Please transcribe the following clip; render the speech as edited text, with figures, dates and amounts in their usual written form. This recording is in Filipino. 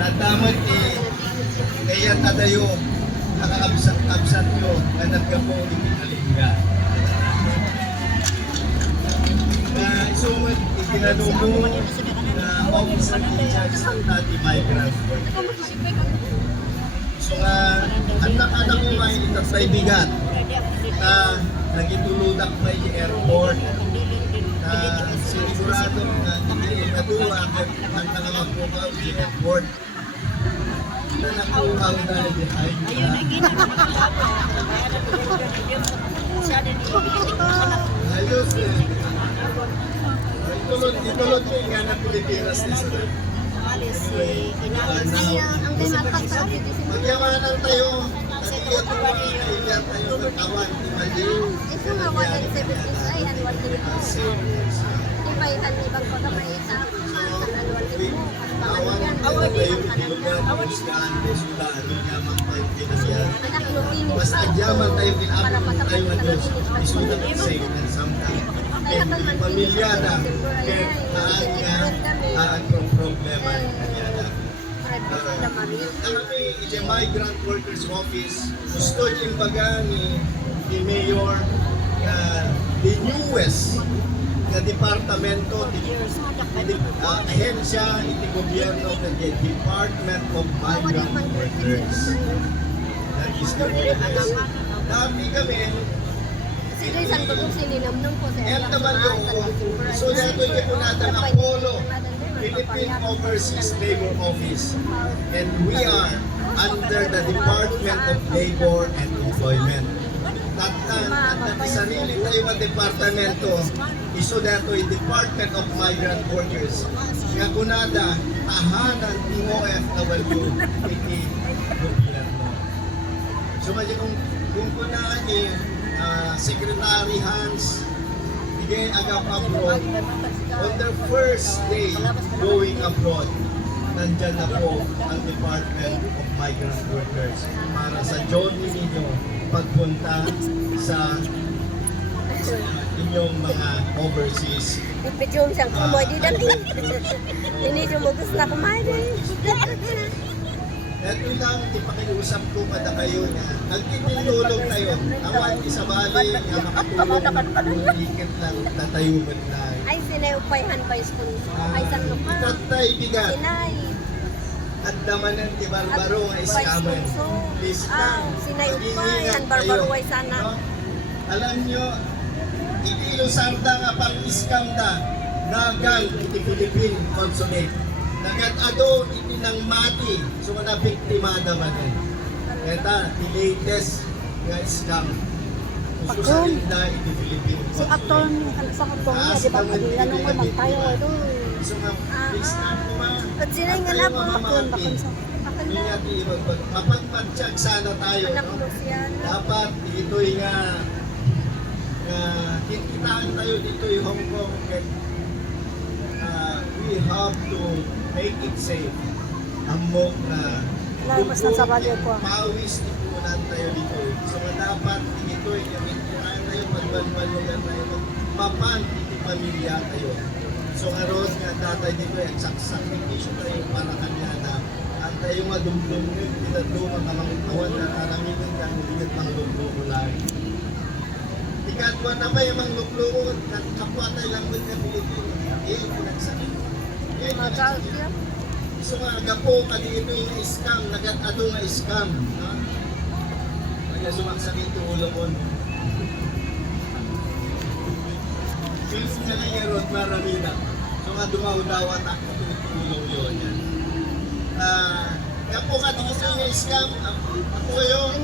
Nataman kaya tadayo, nakakabsat nyo, kanat ka po ipinalinga. Na isumat, itinanong na officer in charge ng Tati Migrant Workers. So nga, anak-anak ko may itasay bigat na nagituludak may airport na sinigurado na hindi natuwa ang nangamagpukaw sa airport na nakukaw na behind na ayos eh. Itulot ko nga ng Pilipinas ni Sir. Magyamanan tayo. Nagigit ko ba kailan tayo nagtawan ni Maliw. Ito nga, 170 ay annual limit. Ipayahan ni Bang Pagkamay sa annual limit mo. Award din ang kanan. Mas adyaman tayo kinapin tayo ng Diyos. Isulat safe and sometime. Pamilya na ang problema niya na. Kami, yung Migrant Workers Office, gusto yung baga ni Mayor the newest na departamento, ahensya, iti gobyerno ng Department of Migrant Workers. That is the oldest. Dati kami, Sino isang tugong sininamnong po sa and naman yung, so nato yung punata ng Polo, Philippine Overseas Labor Office. And we are under the Department of Labor and Employment. At sarili tayo ng departamento, iso dato yung Department of Migrant Workers. Nga kunada, tahanan ng OFW, iti gobyerno. So kung kunaan Secretary Hans bigay agap abroad on their first day going abroad, nandyan na po ang Department of Migrant Workers para sa journey ninyo pagpunta sa inyong mga overseas. Ipidyon siyang kumoy di dati. Ini sumugus na kumain eh. Ito lang, ipakiusap ko kada kayo na nagtitulong tayo. Awan, isabali, na makatulong, ulikit lang, tatayuman na. Ay, sinayupayhan pa yung sponsor. Ay, san lupa. Itatay bigat. Sinay. At damanan ti Barbaro ay iskaman. Please lang. Sinayupay. Ang Barbaro ay sana. Alam nyo, iti Sarda nga pang iskam na nagang iti Philippine Consulate. Nagat-ado iti nang mati. So na biktima naman eh. Kaya the latest nga scam. Gusto sa linda iti Philippine Si Aton, sa Aton niya, di ba? Pagila nung naman tayo. So nga, fix na po ma. At sinay nga na po. Bakun sa. Mapagpatsyag sana tayo. Anak No? mo siya. Dapat ito'y nga kikitaan tayo dito'y Hong Kong. We have to make it safe. Amok na Lalabas na sa balyo ko. pawis tipunan tayo dito. So dapat ito'y kikitaan tayo, magbalbalugan tayo, mapan iti pamilya tayo. So karon nga tatay dito ay sakripisyo tayo para kanya na at tayo madumdumin, pinaduma ka mga na karamihan ka bigat ng lumluko lang. Ikatwa na ba yung mga lumluko at kapwa tayo lang din na Pilipino. Pinagsakit. So nga, gapo ka dito yung scam, nagat-ado nga scam. Kaya sumaksakit yung ulo ko. Feels na lang yung road maramina. So nga, dumaw-dawat ako tulong yun. Gapo ka dito yung scam, ako yun.